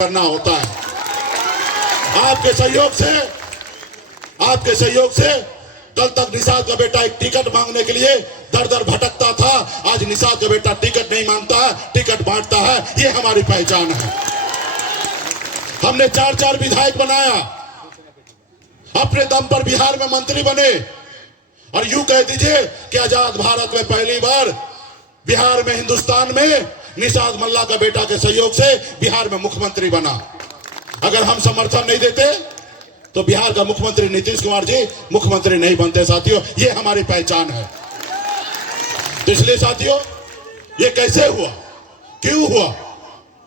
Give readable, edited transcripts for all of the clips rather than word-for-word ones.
करना होता है। आपके सहयोग से कल तक निषाद का बेटा एक टिकट मांगने के लिए दर दर भटकता था। आज निषाद का बेटा टिकट नहीं मांगता है, टिकट बांटता है। ये हमारी पहचान है। हमने 4 विधायक बनाया, अपने दम पर बिहार में मंत्री बने। और यूं कह दीजिए कि आजाद भारत में पहली बार बिहार में, हिंदुस्तान में निषाद मल्ला का बेटा के सहयोग से बिहार में मुख्यमंत्री बना। अगर हम समर्थन नहीं देते तो बिहार का मुख्यमंत्री नीतीश कुमार जी मुख्यमंत्री नहीं बनते। साथियों, ये हमारी पहचान है। तो इसलिए साथियों, ये कैसे हुआ, क्यों हुआ?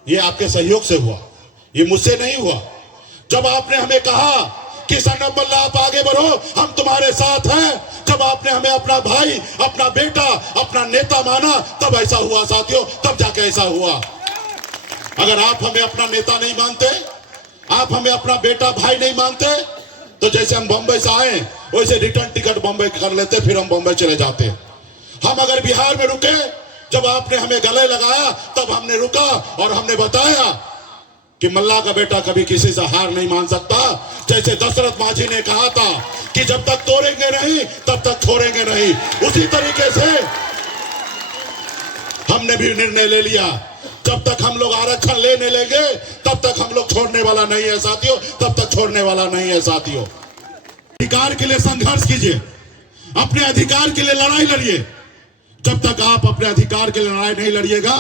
ये आपके सहयोग से हुआ, ये मुझसे नहीं हुआ। जब आपने हमें कहा कि सनम मल्ला आप आगे बढ़ो, हम तुम्हारे साथ हैं, जब आपने हमें अपना भाई, अपना बेटा, अपना नेता माना, तब ऐसा हुआ साथियों, तब जाके ऐसा हुआ। अगर आप हमें अपना नेता नहीं मानते, आप हमें अपना बेटा भाई नहीं मानते, तो जैसे हम बंबई से आए वैसे रिटर्न टिकट बंबई कर लेते, फिर हम बंबई चले जाते। हम अगर बिहार में रुके, जब आपने हमें गले लगाया तब हमने रुका और हमने बताया कि मल्ला का बेटा कभी किसी से हार नहीं मान सकता। जैसे दशरथ मांझी ने कहा था कि जब तक तोड़ेंगे नहीं तब तक छोड़ेंगे नहीं, उसी तरीके से हमने भी निर्णय ले लिया। जब तक हम लोग आरक्षण लेने लेंगे तब तक हम लोग छोड़ने वाला नहीं है साथियों, तब तक छोड़ने वाला नहीं है साथियों। अधिकार के लिए संघर्ष कीजिए, अपने अधिकार के लिए लड़ाई लड़िए। जब तक आप अपने अधिकार के लिए लड़ाई नहीं लड़िएगा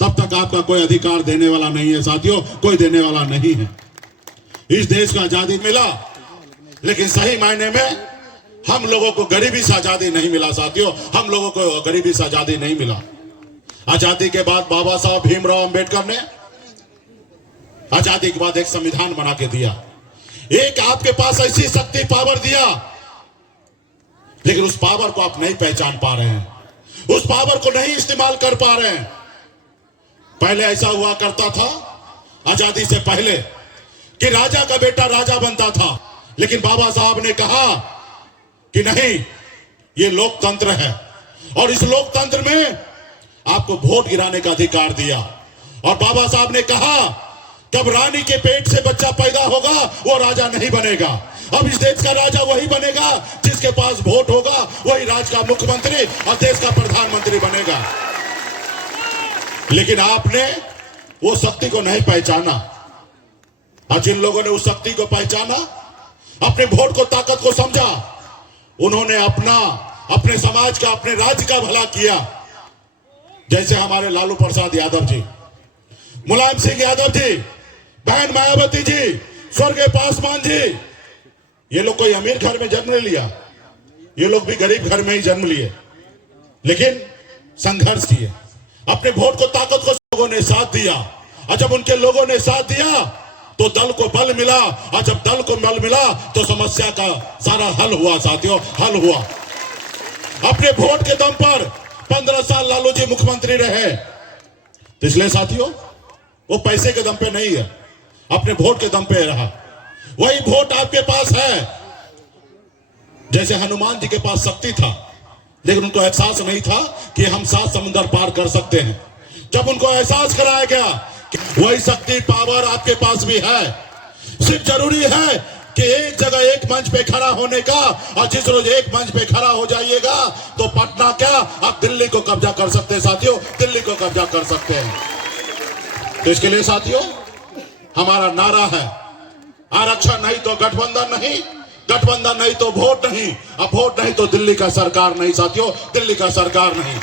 तब तक आपका कोई अधिकार देने वाला नहीं है साथियों, कोई देने वाला नहीं है। इस देश को आजादी मिला, लेकिन सही मायने में हम लोगों को गरीबी से आजादी नहीं मिला साथियों, हम लोगों को गरीबी से आजादी नहीं मिला। आजादी के बाद बाबा साहब भीमराव अंबेडकर ने आजादी के बाद एक संविधान बना के दिया। एक आपके पास ऐसी शक्ति, पावर दिया, लेकिन उस पावर को आप नहीं पहचान पा रहे हैं, उस पावर को नहीं इस्तेमाल कर पा रहे हैं। पहले ऐसा हुआ करता था आजादी से पहले कि राजा का बेटा राजा बनता था, लेकिन बाबा साहब ने कहा कि नहीं, ये लोकतंत्र है और इस लोकतंत्र में आपको वोट गिराने का अधिकार दिया। और बाबा साहब ने कहा जब रानी के पेट से बच्चा पैदा होगा वो राजा नहीं बनेगा। अब इस देश का राजा वही बनेगा जिसके पास वोट होगा, वही राज्य का मुख्यमंत्री और देश का प्रधानमंत्री बनेगा। लेकिन आपने वो शक्ति को नहीं पहचाना। आज जिन लोगों ने उस शक्ति को पहचाना, अपने वोट को, ताकत को समझा, उन्होंने अपने समाज का, अपने राज्य का भला किया। जैसे हमारे लालू प्रसाद यादव जी, मुलायम सिंह यादव जी, बहन मायावती जी, स्वर्गीय पासवान जी, ये लोग कोई अमीर घर में जन्म नहीं लिया, ये लोग भी गरीब घर में ही जन्म लिए, लेकिन संघर्ष किए। अपने वोट को, ताकत को लोगों ने साथ दिया, और जब उनके लोगों ने साथ दिया तो दल को बल मिला, और जब दल को बल मिला तो समस्या का सारा हल हुआ साथियों, हल हुआ। अपने वोट के दम पर 15 साल लालू जी मुख्यमंत्री रहे। तो इसलिए साथियों, वो पैसे के दम पे नहीं है, अपने वोट के दम पे रहा। वही वोट आपके पास है। जैसे हनुमान जी के पास शक्ति था, लेकिन उनको एहसास नहीं था कि हम 7 समुद्र पार कर सकते हैं। जब उनको एहसास कराया गया कि वही शक्ति, पावर आपके पास भी है, सिर्फ जरूरी है कि एक जगह, एक मंच पे खड़ा होने का। और जिस रोज एक मंच पे खड़ा हो जाइएगा तो पटना क्या, आप दिल्ली को कब्जा कर सकते हैं साथियों, दिल्ली को कब्जा कर सकते हैं। तो इसके लिए साथियों, हमारा नारा है, आरक्षण नहीं तो गठबंधन नहीं, गठबंधन नहीं तो वोट नहीं, अब वोट नहीं तो दिल्ली का सरकार नहीं साथियों, दिल्ली का सरकार नहीं।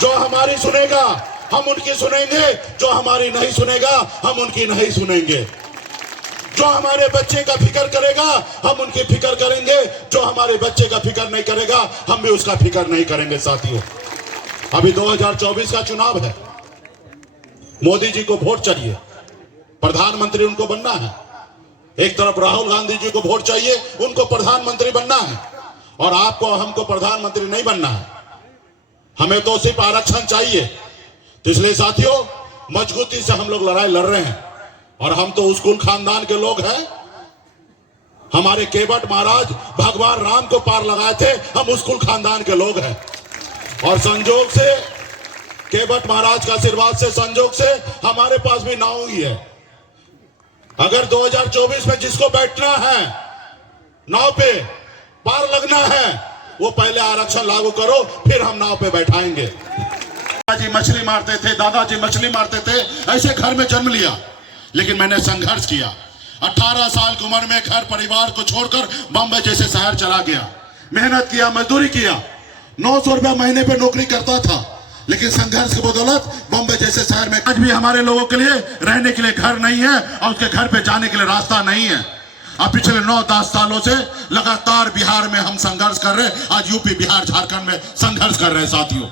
जो हमारी सुनेगा हम उनकी सुनेंगे, जो हमारी नहीं सुनेगा हम उनकी नहीं सुनेंगे। जो हमारे बच्चे का फिक्र करेगा हम उनकी फिक्र करेंगे, जो हमारे बच्चे का फिक्र नहीं करेगा हम भी उसका फिक्र नहीं करेंगे साथियों। अभी 2024 का चुनाव है, मोदी जी को वोट चाहिए, प्रधानमंत्री उनको बनना है। एक तरफ राहुल गांधी जी को वोट चाहिए, उनको प्रधानमंत्री बनना है, और आपको, हमको प्रधानमंत्री नहीं बनना है, हमें तो सिर्फ आरक्षण चाहिए। तो इसलिए साथियों, मजबूती से हम लोग लड़ाई लड़ रहे हैं, और हम तो उस कुल खानदान के लोग हैं। हमारे केवट महाराज भगवान राम को पार लगाए थे, हम उस कुल खानदान के लोग हैं। और संजोग से केवट महाराज का आशीर्वाद से, संजोग से हमारे पास भी नाव ही है। अगर 2024 में जिसको बैठना है नाव पे, पार लगना है, वो पहले आरक्षण लागू करो, फिर हम नाव पे बैठाएंगे। दादाजी मछली मारते थे, दादाजी मछली मारते थे, ऐसे घर में जन्म लिया, लेकिन मैंने संघर्ष किया। 18 साल की उम्र में घर परिवार को छोड़कर बॉम्बे जैसे शहर चला गया, मेहनत किया, मजदूरी किया, 900 रुपया महीने पे नौकरी करता था, लेकिन संघर्ष की बदौलत बॉम्बे जैसे शहर में आज भी हमारे लोगों के लिए रहने के लिए घर नहीं है और उसके घर पे जाने के लिए रास्ता नहीं है। अब पिछले 9-10 सालों से लगातार बिहार में हम संघर्ष कर रहे हैं, आज यूपी, बिहार, झारखंड में संघर्ष कर रहे हैं साथियों।